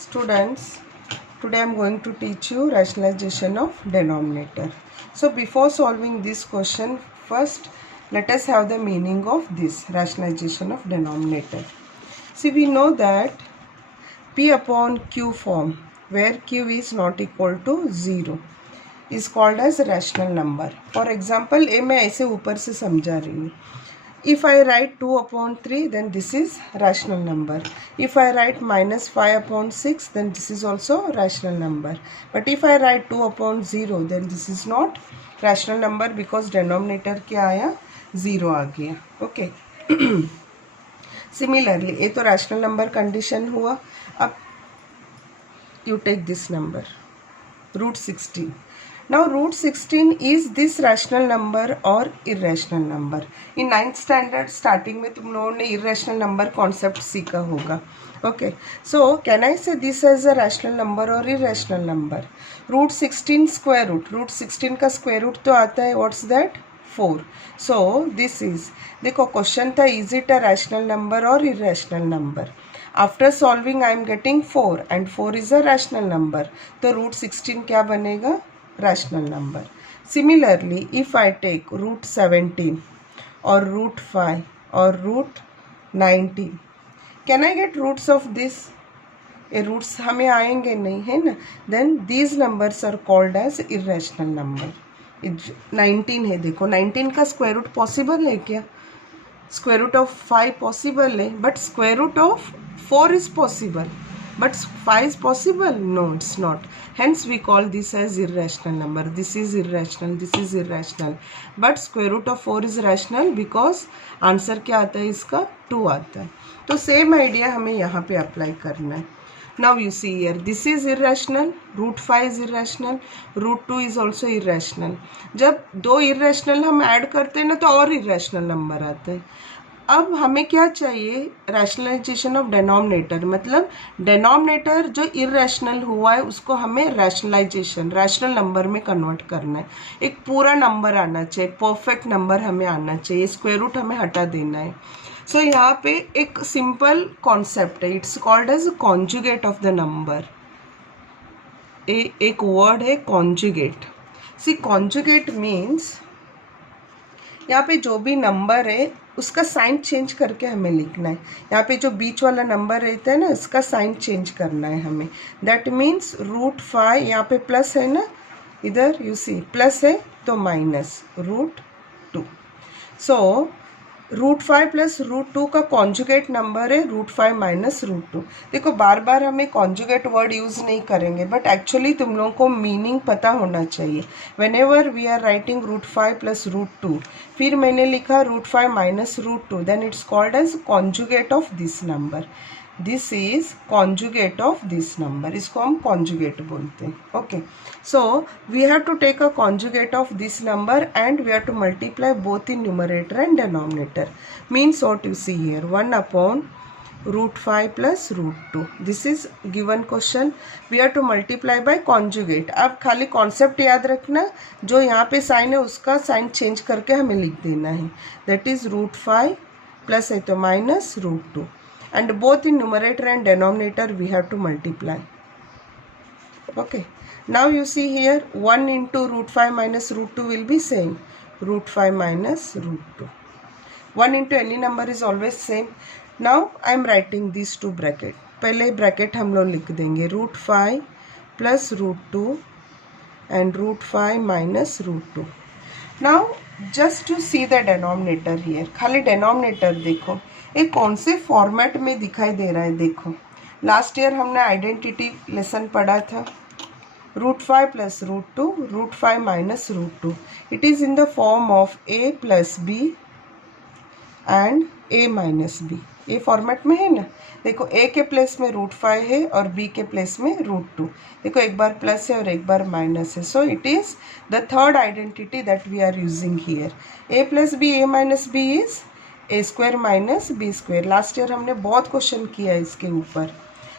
Students, today I am going to teach you rationalization of denominator. So before solving this question, first let us have the meaning of this rationalization of denominator. See, we know that P upon Q form, where Q is not equal to 0, is called as rational number. For example, ये मैं ऐसे ऊपर से समझा रही हूँ. If I write 2 upon 3, then this is rational number. If I write minus 5 upon 6, then this is also rational number. But if I write 2 upon 0, then this is not rational number because denominator क्या आया 0 आ गया. Okay. Similarly, ये तो rational number condition हुआ. अब you take this number, root 16. Now root 16 is this rational number or irrational number? In 9th standard starting में तुम लोगों ने irrational number concept सीखा होगा. Okay, so can I say this as a rational number or irrational number? Root 16 square root. Root 16 का square root तो आता है. What's that? 4. So this is, देखो question था, is it a rational number or irrational number? After solving I am getting 4 and 4 is a rational number. तो root 16 क्या बनेगा? Rational number. Similarly, if I take root 17 or root 5 or root 19, can I get roots of this? ये roots हमें आएंगे नहीं, है ना? Then these numbers are called as irrational number. 19 है, देखो 19 का square root possible है क्या? Square root of 5 possible है, but square root of 4 is possible. But 5 is possible? No, it's not. Hence we call this as irrational number. This is irrational, this is irrational. But square root of 4 is rational because answer क्या आता है इसका? 2 आता है. तो same idea हमें यहाँ पे apply करना है. Now you see here, this is irrational, root 5 is irrational, root 2 is also irrational. जब दो irrational हम add करते हैं ना तो और irrational number आते हैं. अब हमें क्या चाहिए? रैशनलाइजेशन ऑफ डेनोमिनेटर, मतलब डेनोमिनेटर जो इरेशनल हुआ है उसको हमें रैशनलाइजेशन रैशनल नंबर में कन्वर्ट करना है. एक पूरा नंबर आना चाहिए, परफेक्ट नंबर हमें आना चाहिए, स्क्वायर रूट हमें हटा देना है. सो यहाँ पे एक सिंपल कॉन्सेप्ट है, it's called as conjugate of the number. एक वर्ड है कॉन्जुगेट. सी कॉन्जुगेट मीन्स यहाँ पे जो भी नंबर है उसका साइन चेंज करके हमें लिखना है. यहाँ पे जो बीच वाला नंबर रहता है ना, इसका साइन चेंज करना है हमें. दैट मीन्स रूट 5, यहाँ पे प्लस है ना, इधर यू सी प्लस है तो minus root 2. So root 5 plus root 2 का कॉन्जुगेट नंबर है रूट 5 माइनस रूट 2. देखो बार बार हमें कॉन्जुगेट वर्ड यूज़ नहीं करेंगे, बट एक्चुअली तुम लोगों को मीनिंग पता होना चाहिए. Whenever we are writing root 5 plus root 2, फिर मैंने लिखा root 5 minus root 2, then it's called as conjugate of this number. This is conjugate of this number, इसको हम कॉन्जुगेट बोलते हैं. Okay, so we have to take a conjugate of this number and we have to multiply both in numerator and denominator. Means what you see here, 1 upon root 5 plus root 2. This is given question. We have to multiply by conjugate. अब खाली concept याद रखना, जो यहाँ पे sign है उसका sign change करके हमें लिख देना है. दैट इज रूट 5 प्लस है तो minus root 2, and both in numerator and denominator we have to multiply. Okay, now you see here 1 into root 5 minus root 2 will be same, root 5 minus root 2. 1 into any number is always same. Now I am writing these two bracket. पहले bracket हम लोग लिख देंगे root 5 plus root 2 and root 5 minus root 2. Now just to see the denominator here, खाली denominator देखो ये कौन से फॉर्मेट में दिखाई दे रहा है. देखो लास्ट ईयर हमने आइडेंटिटी लेसन पढ़ा था. Root 5 plus root 2, root 5 minus root 2. It is in the form of a plus b and a minus b. ये फॉर्मेट में है ना. देखो a के प्लेस में रूट 5 है और b के प्लेस में रूट 2. देखो एक बार प्लस है और एक बार माइनस है. So it is the third identity that we are using here. a plus b, a minus b is a square minus B square. Last year हमने बहुत क्वेश्चन किया है इसके ऊपर.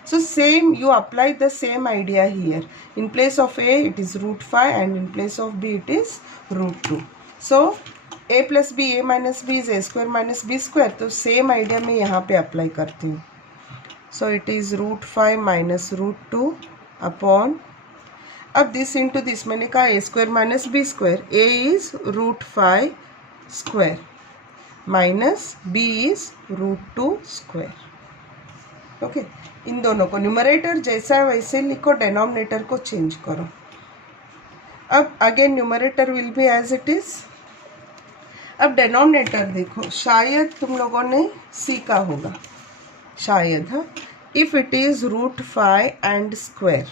So same you apply the same idea here. In place of a it is root 5 and in place of b it is root 2. So a plus b, a minus b is a square minus B square. तो same idea मैं यहाँ पे apply करती हूँ. So it is √5 minus √2 upon, अब this into this, मैंने कहा a square minus b square, a is √5 square minus b is √2 square. Okay, इन दोनों को न्यूमरेटर जैसा है वैसे लिखो, डेनोमिनेटर को चेंज करो। अब again numerator will be as it is. अब डेनोमिनेटर देखो, शायद तुम लोगों ने सीखा होगा, शायद, हाँ, if it is √5 and square,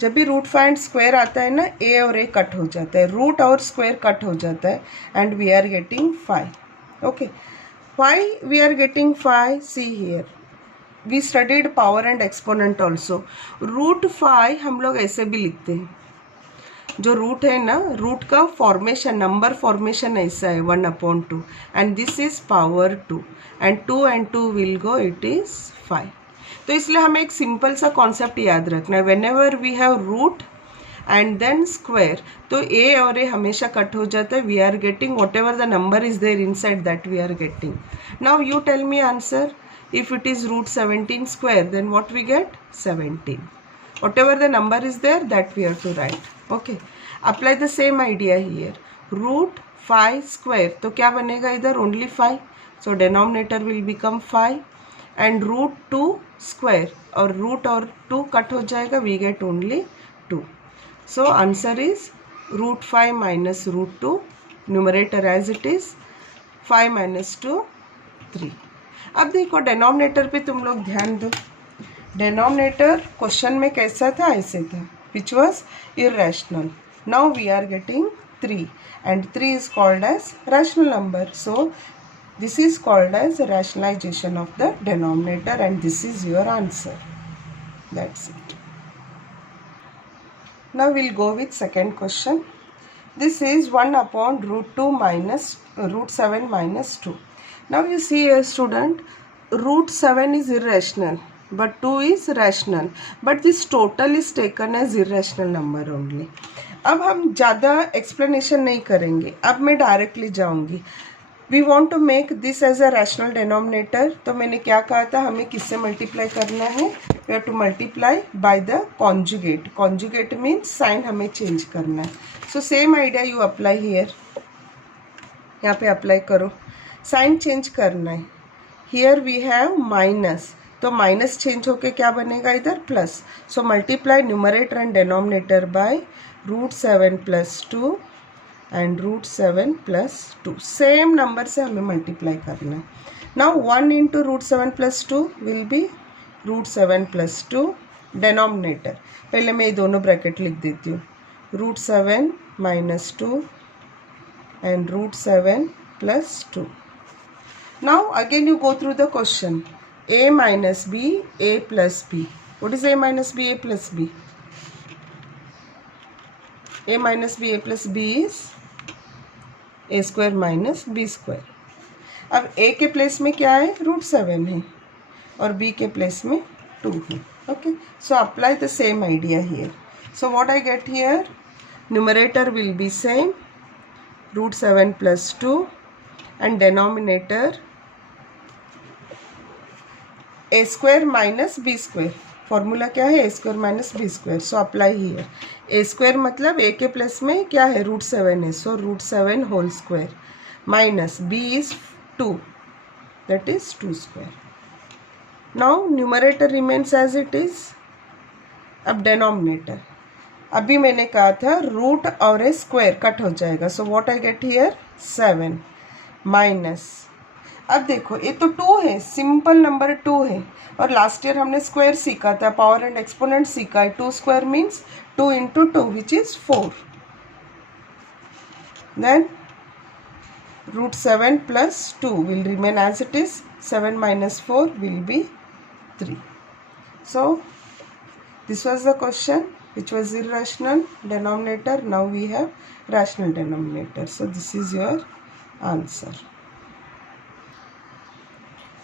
जब भी √5 एंड स्क्वायर आता है ना, ए और ए कट हो जाता है, रूट और स्क्वायर कट हो जाता है, and we are getting 5। Okay, why we are getting 5? See here, we studied power and exponent also. √5 हम लोग ऐसे भी लिखते हैं, जो रूट है ना, रूट का फॉर्मेशन, नंबर फॉर्मेशन ऐसा है 1/2, and this is power 2, and 2 and 2 will go, it is 5। तो इसलिए हमें एक सिंपल सा कॉन्सेप्ट याद रखना है, whenever we have root and then square, तो ए और ए हमेशा कट हो जाता है, we are getting whatever the number is there inside that we are getting. Now you tell me answer, if it is √17 square, then what we get? 17. Whatever the number is there, that we have to write. Okay, apply the same idea here. √5 square, तो क्या बनेगा इधर? Only 5, so denominator will become 5, and √2 square, और root और 2 cut हो जाएगा, we get only 2. So answer is √5 minus √2, numerator as it is, 5 minus 2, 3. अब देखो डेनोमिनेटर पे तुम लोग ध्यान दो, डेनोमिनेटर क्वेश्चन में कैसा था? ऐसे था, which was irrational. Now we are getting 3, and 3 is called as rational number, so this is called as rationalisation of the denominator, and this is your answer, that's it. Now will go with second question. This is 1/√2 minus √7 minus 2. Now you see here student, √7 is irrational but 2 is rational, but this total is taken as irrational number only. अब हम ज़्यादा explanation नहीं करेंगे, अब मैं directly जाऊंगी। We want to make this as a rational denominator, तो मैंने क्या कहा था, हमें किससे मल्टीप्लाई करना है? We have to multiply by the conjugate. Conjugate means sign हमें चेंज करना है। So same idea you apply here, यहाँ पे अप्लाई करो, साइन चेंज करना है। हियर वी हैव माइनस, तो माइनस चेंज होके क्या बनेगा इधर? Plus. So multiply numerator and denominator by √7 + 2 and √7 + 2, same number से हमें मल्टीप्लाई करना है। नाउ 1 × √7 + 2 विल बी √7 + 2, डेनोमिनेटर, पहले मैं ये दोनों ब्रैकेट लिख देती हूँ, √7 - 2 and √7 + 2. Now again you go through the question, a minus b, a plus b. What is a minus b, a plus b? a minus b, a plus b is a square minus b square. अब a के place में क्या है? √7 है, और b के place में 2 है। Okay, so apply the same idea here. So what I get here, numerator will be same, √7 + 2, and denominator a square minus b square. Formula क्या है? a square minus b square. So apply here, a square मतलब a के plus में क्या है? √7 है, सो √7 whole square minus b is 2, that is 2 square. Now numerator remains as it is. अब डेनोमिनेटर, अभी मैंने कहा था रूट और ए स्क्वायर कट हो जाएगा, so what I get here? 7 minus, अब देखो ये तो 2 है, सिंपल नंबर 2 है, और लास्ट ईयर हमने स्क्वायर सीखा था, पावर एंड एक्सपोनेंट सीखा है. 2 square means 2 × 2 which is 4. Then √7 + 2 will remain as it is. 7 - 4 will be 3. So this was the question which was irrational denominator. Now we have rational denominator. So this is your answer.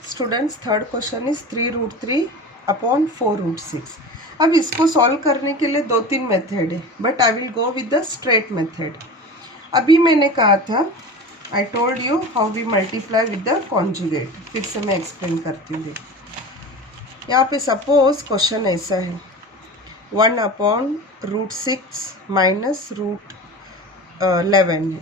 Students, third question is 3√3 upon 4√6. अब इसको solve करने के लिए 2-3 method है, but I will go with the straight method. अभी मैंने कहा था, I told you how we multiply with the conjugate. फिर से मैं एक्सप्लेन करती हूँ. यहाँ पे सपोज क्वेश्चन ऐसा है 1/√6 माइनस √11 है,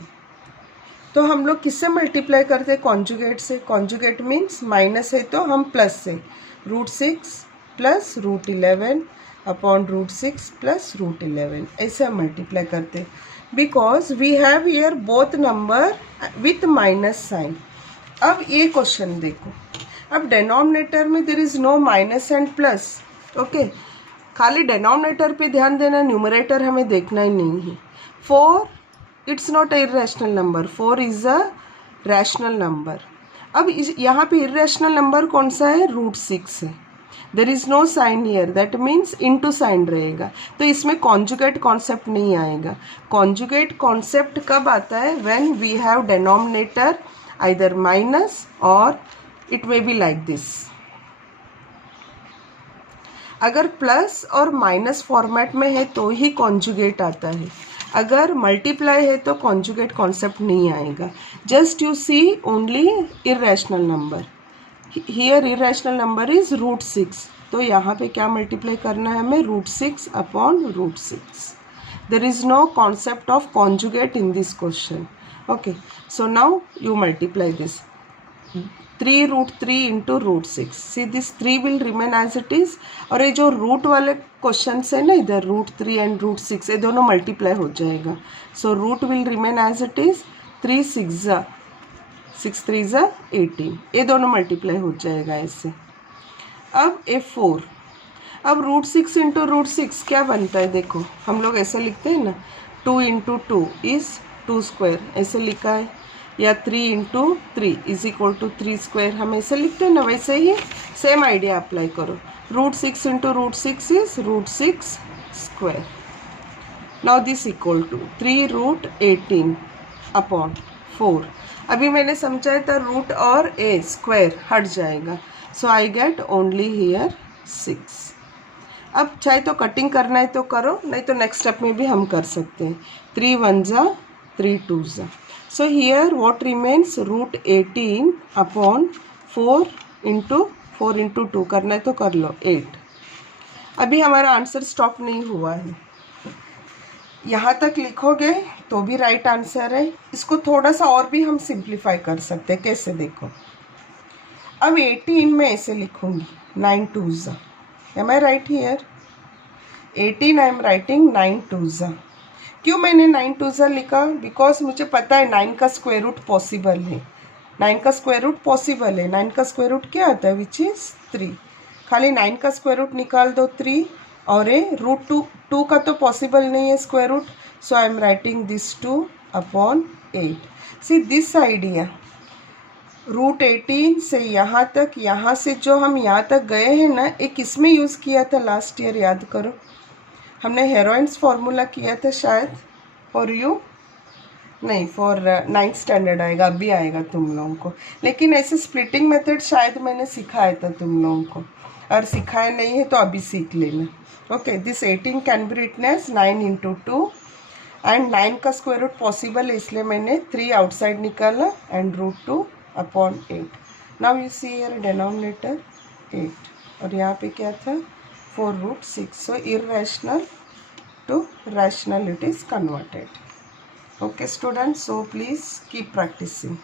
तो हम लोग किससे मल्टीप्लाई करते हैं? कॉन्जुगेट से। कॉन्जुगेट मीन्स माइनस है तो हम प्लस से √6 प्लस √11 अपॉन √6 प्लस √11 ऐसे हम मल्टीप्लाई करते हैं, because we have here both number with minus sign. अब ये क्वेश्चन देखो, अब डिनोमिनेटर में there is no minus and plus, okay, खाली डिनोमिनेटर पे ध्यान देना, न्यूमरेटर हमें देखना ही नहीं है। 4 it's not a irrational number, 4 is a rational number. अब यहाँ पे इरेशनल नंबर कौन सा है? √6 है। There is no sign here, that means into sign रहेगा, तो इसमें कॉन्जुगेट कॉन्सेप्ट नहीं आएगा। कॉन्जुगेट कॉन्सेप्ट कब आता है? When we have denominator either minus और it may be like this. अगर प्लस और माइनस फॉर्मेट में है तो ही कॉन्जुगेट आता है, अगर मल्टीप्लाई है तो कॉन्जुगेट कॉन्सेप्ट नहीं आएगा। Just you see only irrational number, here irrational number is √6, तो यहाँ पे क्या मल्टीप्लाई करना है हमें? √6 upon √6। There is no concept of conjugate in this question, okay. So now you multiply this 3√3 into √6, see this 3 will remain as it is, और ये जो रूट वाले क्वेश्चन है ना, इधर √3 एंड √6 ये दोनों मल्टीप्लाई हो जाएगा, so root will remain as it is. 3 6 3 18, ये दोनों मल्टीप्लाई हो जाएगा ऐसे। अब ए 4, अब √6 इंटू √6 क्या बनता है? देखो हम लोग ऐसे लिखते हैं ना, 2 इंटू 2 इज 2 स्क्वायर ऐसे लिखा है, या 3 into 3 is equal to 3 square हम ऐसे लिखते हैं ना, वैसे ही सेम आइडिया अप्लाई करो। √6 into √6 is √6 square. Now this equal to 3√18 upon 4। अभी मैंने समझाया था रूट और ए स्क्वायर हट जाएगा, सो आई गेट ओनली हियर 6। अब चाहे तो कटिंग करना है तो करो, नहीं तो नेक्स्ट स्टेप में भी हम कर सकते हैं। 3 1 3 2 so here what remains? √18 upon 4 into 2 करना है तो कर लो 8। अभी हमारा आंसर स्टॉप नहीं हुआ है, यहाँ तक लिखोगे तो भी राइट आंसर है। इसको थोड़ा सा और भी हम सिंप्लीफाई कर सकते हैं, कैसे देखो। अब 18 में ऐसे लिखूंगी 9 2 am I right here? 18 I am writing 9 2 क्यों मैंने 9 2 लिखा? बिकॉज मुझे पता है 9 का स्क्वायर रूट पॉसिबल है, 9 का स्क्वायर रूट पॉसिबल है। 9 का स्क्वायर रूट क्या आता है? Which is 3। खाली 9 का स्क्वायर रूट निकाल दो 3, और ये √2 का तो पॉसिबल नहीं है square root, so I am writing this 2 upon 8। See this idea, √18 से यहाँ तक, यहाँ से जो हम यहाँ तक गए हैं ना, एक किसमें यूज़ किया था लास्ट ईयर? याद करो, हमने हेरोइन्स फार्मूला किया था शायद, फॉर यू नहीं, फॉर 9th स्टैंडर्ड आएगा, अभी आएगा तुम लोगों को। लेकिन ऐसे स्प्लिटिंग मेथड शायद मैंने सिखाया था तुम लोगों को, और सिखाया नहीं है तो अभी सीख लेना, okay. This 18 can be written as 9 into 2, and 9 का स्क्वायर रूट पॉसिबल है इसलिए मैंने 3 आउटसाइड निकाला, and √2 upon 8। Now you see here denominator 8, और यहाँ पे क्या था? 4√6, सो irrational to rational it is converted. Okay students, so please keep practicing.